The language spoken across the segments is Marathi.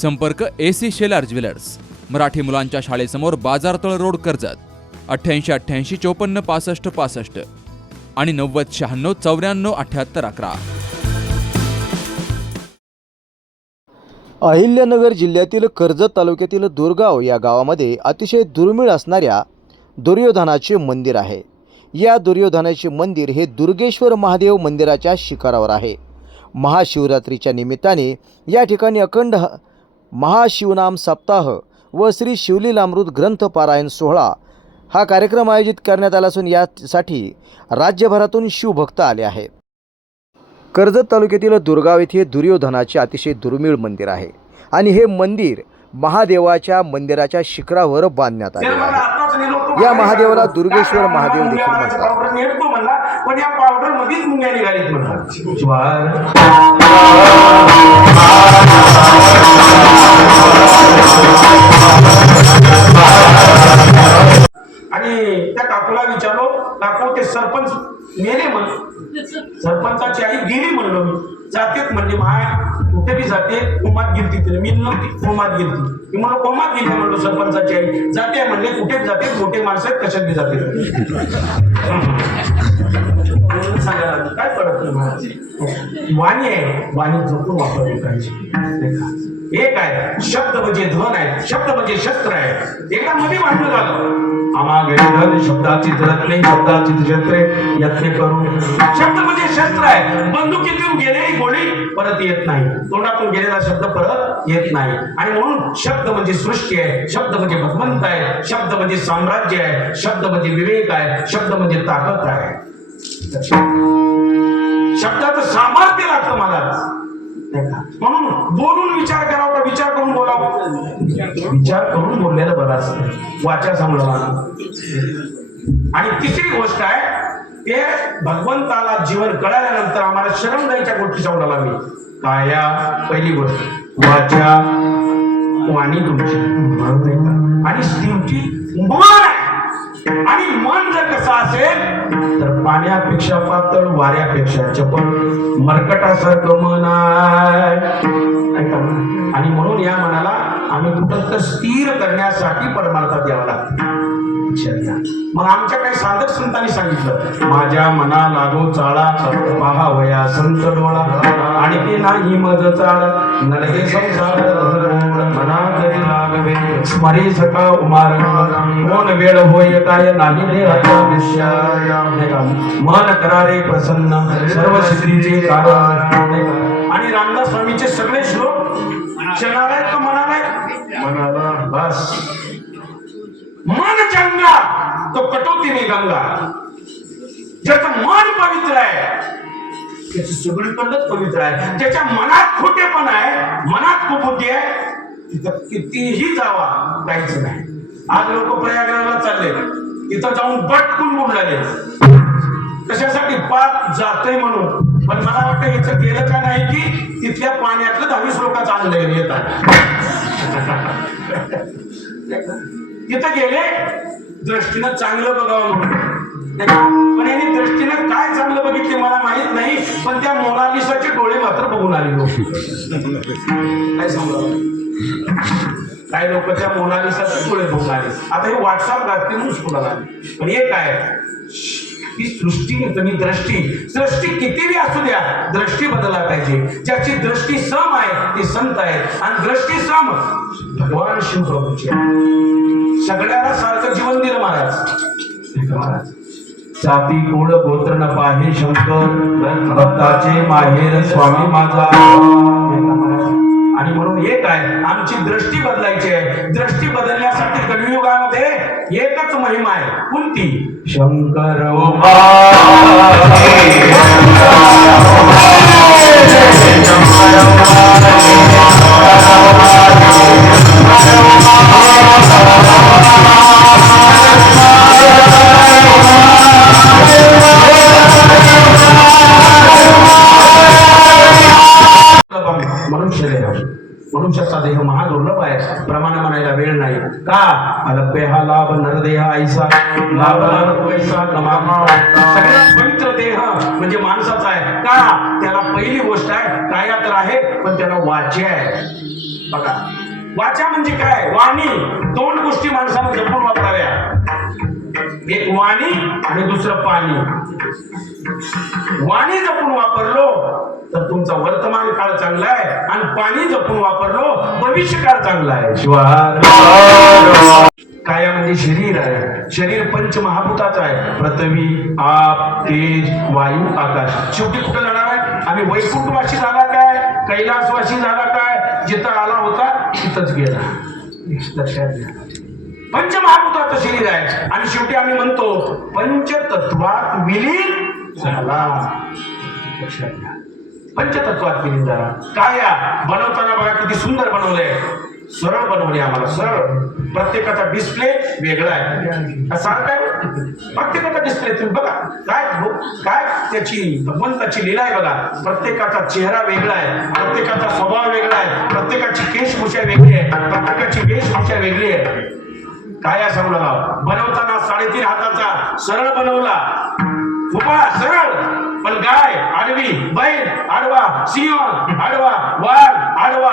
संपर्क A C Shelar jewellers. Marathi मुलांच्या शाळेसमोर बाजारतळ रोड कर्जत. अठ्ठ्याऐंशी अठ्ठ्याऐंशी चोपन्न पासष्ट पासष्ट. आणि नव्वद शहाण्णव चौऱ्याण्णव अठ्ठ्याहत्तर अकरा. अहिल्यानगर जिल्ह्यातील कर्जत तालुक्यातील दुर्गाव या गावामध्ये अतिशय दुर्मिळ असणाऱ्या दुर्योधनाचे मंदिर आहे. या दुर्योधनाचे मंदिर हे दुर्गेश्वर महादेव मंदिराच्या शिखरावर आहे. महाशिवरात्रीच्या निमित्ताने या ठिकाणी अखंड महाशिवनाम सप्ताह व श्री शिवलीलामृत ग्रंथ पारायण सोहळा हा कार्यक्रम आयोजित करण्यात आला असून यासाठी राज्यभरातून शिवभक्त आले आहेत. कर्जत तालुक्यातील दुर्गाव येथे दुर्योधनाचे अतिशय दुर्मिळ मंदिर आहे आणि हे मंदिर महादेवाच्या मंदिराच्या शिखरावर बांधण्यात आले आहे. या महादेवाला दुर्गेश्वर महादेव देखील म्हणतात. पण या पावडर मध्येच मुंग्या निघालीत आणि त्या काकूला विचारलो काकू ते सरपंच मेले म्हण सरपंचाची आई गेली म्हणलो मी. जातेत म्हणजे माय कुठे बी जाते कोमात गेली तिने मी नव्हती कोमात गेली मी म्हणलो कोमात गेली? म्हणलो सरपंचाची आई. जाते म्हणले कुठेच जाते मोठे माणसं आहेत कशात बी जाते म्हणून काय पडत नाही वाणी आहे. वाणी जपून वापरली पाहिजे. एक आहे शब्द म्हणजे धन आहे शब्द म्हणजे शस्त्र आहे. एका मध्ये भांडण झालं. आमागे धन शब्दाची धरत्ने शब्दाची शस्त्रे यत्ने करू शब्द म्हणजे शस्त्र आहे. बंदुकीतून गेलेली गोळी परत येत नाही. तोंडातून गेलेला शब्द परत येत नाही. आणि म्हणून शब्द म्हणजे सृष्टी आहे शब्द म्हणजे भगवंत आहे शब्द म्हणजे साम्राज्य आहे शब्द म्हणजे विवेक आहे शब्द म्हणजे ताकद आहे. शब्दाचं सामर्थ्य लागतं मला? म्हणून बोलून विचार करावा का विचार करून बोलावं विचार करून बोललेलं बरं असत. वाचा सांभाळा आणि तिसरी गोष्ट आहे ते भगवंताला जीवन कळाल्यानंतर आम्हाला शरण द्यायच्या गोष्टी सांभाळा लागली काया पहिली गोष्ट वाचा. वाणी तुमची. आणि तुमची मन आणि मन जर कसं असेल तर पाण्यापेक्षा पातळ वाऱ्यापेक्षा चपळ. मरकटासारखं मन आहे. आणि म्हणून या मनाला आम्ही फक्त स्थिर करण्यासाठी परमार्थात यावं लागते मग आमच्या काही साधक संतांनी सांगितलं माझ्या मना लागो चाळा पाहावया संत डोळा आणि ते नाही मज चाळ नरके संसार मना तरी लागवे स्मरे सका उमार कोण वेळ होय काय नाही देहाचा मन करारे प्रसन्न सर्व सिद्धीचे कारण का? आणि रामदास स्वामीचे सगळे श्लोक क्षणाला आहेत का मनाला आहेत? मनाला बस मन चंगा तो कटोती मी गंगा. ज्याचं मन पवित्र आहे त्याची सगळीकडनंच पवित्र आहे. ज्याच्या मनात खोटेपण आहे मनात कुपुटी आहे तिथं कितीही जावा काहीच नाही. आज लोक प्रयागराला चालले. तिथं जाऊन बटकून बुडलाले कशासाठी पाप जातोय म्हणून. पण मला वाटतं इथं गेलं का नाही की तिथल्या पाण्यातलं दहावीस लोकांचं आणलंय येतात. तिथं गेले दृष्टीनं चांगलं बघावं म्हणून. पण यांनी दृष्टीनं काय चांगलं बघितले मला माहीत नाही पण त्या मोनालिसाचे डोळे मात्र बघून आले लोक. काय समजा काही लोक त्या मोनालिसाचे डोळे बघून आले. आता हे व्हॉट्सअप रात्री मुस्कुला आले पण हे काय? ही सृष्टी तुम्ही दृष्टी. सृष्टी कितीही असू द्या दृष्टी बदलला पाहिजे. ज्याची दृष्टी सम आहे ते संत आहे. आणि दृष्टी सम भगवान शिवप्रभूची आहे. सगळ्याला सारखं जीवन दिलं महाराज. महाराज जाती कुळ गोत्र न पाहे शंकर भक्ताचे माहेर स्वामी माझा? आणि म्हणून एक आहे आमची दृष्टी बदलायची आहे. दृष्टी बदलण्यासाठी कलियुगामध्ये एकच महिमा आहे. कोणती? शंकर म्हणून मनुष्याचा देह महादुर्लभ आहे. प्रमाण म्हणायला वेळ नाही. का? अलभ्य हा लाभ नरदेह ऐसा. लाभ पैसा सगळ्यात पवित्र देह म्हणजे माणसाचा आहे. का? त्याला पहिली गोष्ट आहे काया तर आहे पण त्याला वाच्य आहे. बघा. वाचा म्हणजे काय? वाणी. दोन गोष्टी माणसाने जपून वापराव्या. एक वाणी आणि दुसरं पाणी. वाणी जपून वापरलो तर तुमचा वर्तमान काळ चांगला आहे आणि पाणी जपून वापरलो भविष्य काळ चांगला आहे. शिवाय काया म्हणजे शरीर आहे. शरीर पंच महाभूताचं आहे. पृथ्वी आप तेज वायू आकाश. शेवटी कुठं जाणार आहे? आम्ही वैकुंठवाशी झाला काय? कैलासवाशी झाला काय? जिथं आला होता तिथंच गेला. लक्षात घ्या. पंचमहाभूताचं शरीर आहे आणि शेवटी आम्ही म्हणतो पंचतत्वात विलीन झाला. लक्षात घ्या. पंचतत्वात विलीन झाला. काय या? बनवताना बघा किती सुंदर बनवलंय. सरळ बनवले आम्हाला सरळ. प्रत्येकाचा डिस्प्ले वेगळा आहे. सांग काय प्रत्येकाचा डिस्प्ले तुम्ही बघा. काय हो? काय त्याची भगवंताची लीला आहे बघा. प्रत्येकाचा चेहरा वेगळा आहे. प्रत्येकाचा स्वभाव वेगळा आहे. प्रत्येकाची केशभूषा वेगळी आहे. प्रत्येकाची वेशभूषा वेगळी आहे. काय असं म्हणा बनवताना साडेतीन हाताचा सरळ बनवला. उभा सरळ. पण गाय आडवी बैल आडवा सिंह आडवा वाघ आडवा.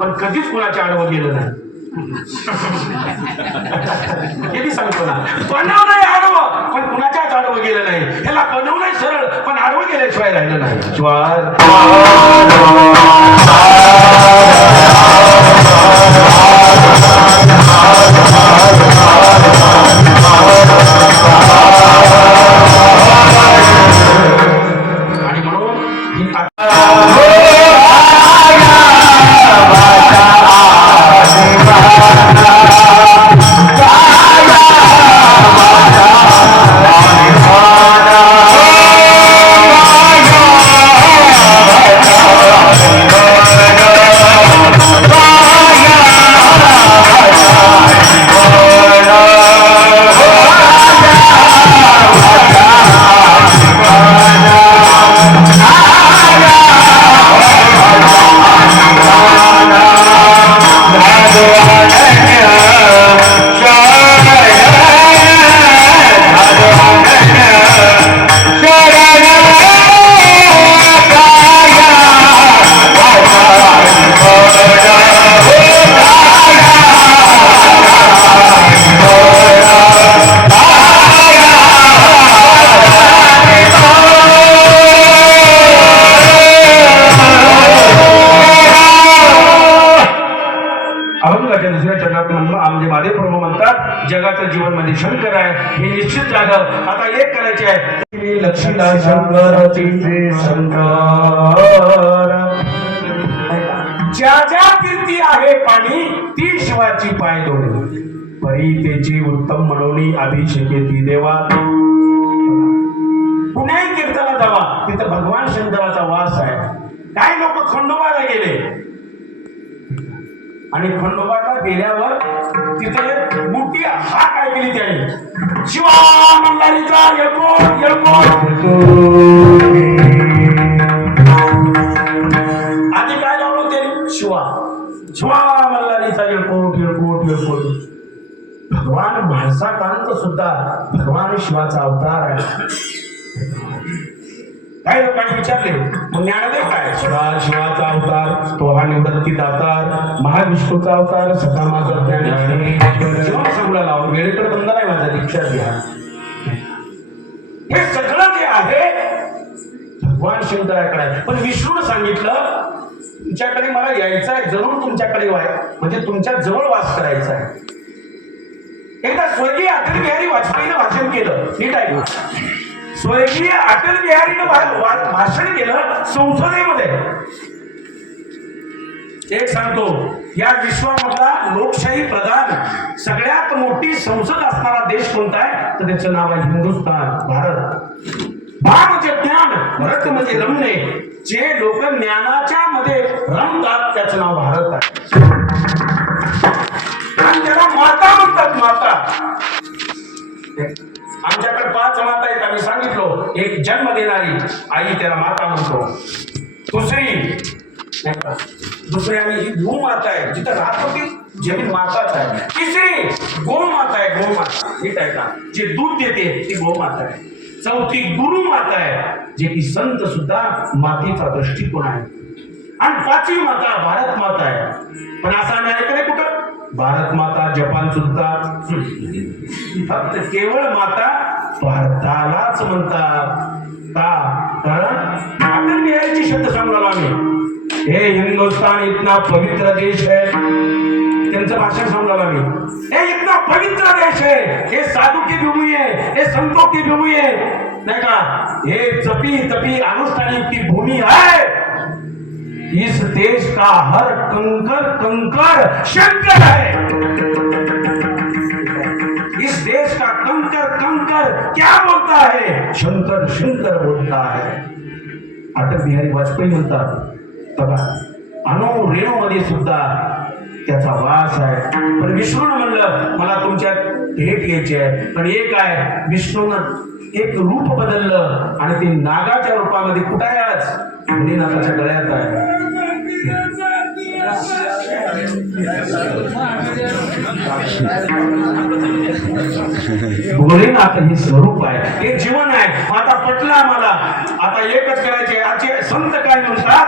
पण कधीच कुणाच्या आडवं गेलं नाही. किती सांगतो ना. बनवलंय आडवं पण कुणाच्याच आडवं गेलं नाही. ह्याला बनवलंय सरळ पण आडवं गेल्याशिवाय राहिलं नाही. ज्वार. आणि शंकर आहे हे निश्चित झालं आता एक करायचे आहे. लक्ष्मीला शंकर शंकर. ज्या ज्या कीर्ती आहे पाणी ती शिवाची पाय दोडे. परी त्याची उत्तम म्हणून अभिषेके ती देवा. कुण्याही कीर्तनाला जावा तिथं भगवान शंकराचा वास आहे. काय लोक खंडोबाला गेले. आणि खंडोबाला गेल्यावर तिथे हा काय केली त्याने. शिवा मंदारीचा येळकोट येळकोट आधी काय लावलं त्याने? शिवा शिवा मल्हारीचा येळकोट येळकोट येळकोट भगवान म्हाळसाकांत सुद्धा भगवान शिवाचा अवतार आहे. काही लोकांनी विचारले मग ज्ञानदेव काय? शिवा शिवाचा अवतार तो हा निवृत्ती दातार महाविष्णूचा अवतार सखा माझा ज्ञान शिवा लावून वेळेकडे बंद नाही माझा दीक्षा घ्या. हे सगळं जे आहे भगवान शंकराकडे आहे. पण विष्णूनं सांगितलं तुमच्याकडे मला यायचं आहे जरूर तुमच्याकडे वाय म्हणजे तुमच्या जवळ वास करायचा आहे. एकदा स्वर्गीय अटल बिहारी वाजपेयीनं भाषण केलं नीट आहे स्वर्गीय अटल बिहारीनं वा- भाषण केलं संसदेमध्ये. एक सांगतो या विश्वामधला लोकशाही प्रधान सगळ्यात मोठी संसद असणारा देश कोणता आहे? तर त्याचं नाव आहे हिंदुस्थान भारत. भा म्हणजे ज्ञान भरत म्हणजे रमणे. जे लोक ज्ञानाच्या मध्ये रमतात त्याचं नाव भारत आहे. आणि त्याला माता म्हणतात माता. आमच्या पाच माता आहेत आम्ही सांगितलो एक जन्म देणारी आई त्याला माता म्हणतो. दुसरी दुसरी आम्ही ही भूमाता आहे जिथं राहत होती जमीन माताच आहे. तिसरी गोमाता आहे गोमाता नीट आहे का? जे दूध देते ती गोमाता आहे. चौथी गुरु माता आहे जे की संत सुद्धा मातेचा दृष्टिकोन आहे. आणि पाचवी माता भारत माता आहे. पण असं आम्ही ऐकलंय कुठं? भारत माता जपान सुद्धा. फक्त केवळ माता भारतालाच म्हणतात. का? कारण अटल बिहारीची शब्द सांगलो आम्ही. हे हिंदुस्तान इतना पवित्र देश है. त्यांचं भाषण सांगलो आम्ही. हे इतना पवित्र देश है. हे साधू की भूमी है. हे संतों की भूमी है. नाही का? हे जपी तपी अनुष्ठानी की भूमी है. इस देश का हर कंकर कंकर शंकर है. इस देश का कंकर कंकर क्या बोलता है? शंकर शंकर बोलता है। अटल बिहारी वाजपेयी म्हणतात बघा अणु रेणू मध्ये सुद्धा त्याचा वास आहे. पण विष्णून म्हणलं मला तुमच्यात भेट घ्यायची आहे. पण एक आहे विष्णून एक रूप बदललं आणि ते नागाच्या रूपामध्ये कुठं आहे आज भोलेनाथाच्या गळ्यात आहे. भोलेनाथ हे स्वरूप आहे. हे जीवन आहे. आता पटलं आम्हाला. आता एकच करायचे आजचे संत काय म्हणतात?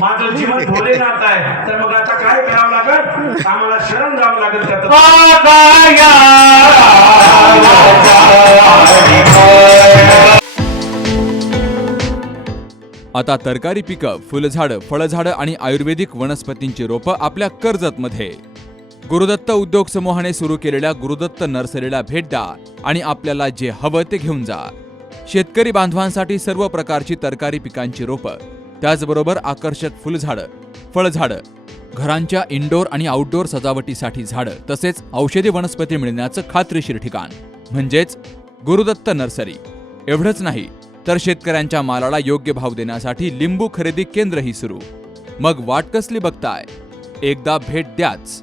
माझं जीवन भोलेनाथ आहे. तर मग आता काय करावं लागत आम्हाला शरण जावं लागत त्याचं आता तरकारी पिकं फुलझाडं फळझाडं आणि आयुर्वेदिक वनस्पतींची रोपं आपल्या कर्जतमध्ये. गुरुदत्त उद्योग समूहाने सुरू केलेल्या गुरुदत्त नर्सरीला भेट द्या आणि आपल्याला जे हवं ते घेऊन जा. शेतकरी बांधवांसाठी सर्व प्रकारची तरकारी पिकांची रोपं त्याचबरोबर आकर्षक फुलझाडं फळझाडं घरांच्या इनडोअर आणि आउटडोअर सजावटीसाठी झाडं तसेच औषधी वनस्पती मिळण्याचं खात्रीशीर ठिकाण. म्हणजेच गुरुदत्त नर्सरी. एवढंच नाही तर शेतकऱ्यांच्या मालाला योग्य भाव देण्यासाठी लिंबू खरेदी केंद्रही सुरू. मग वाट कसली बघताय? एकदा भेट द्याच.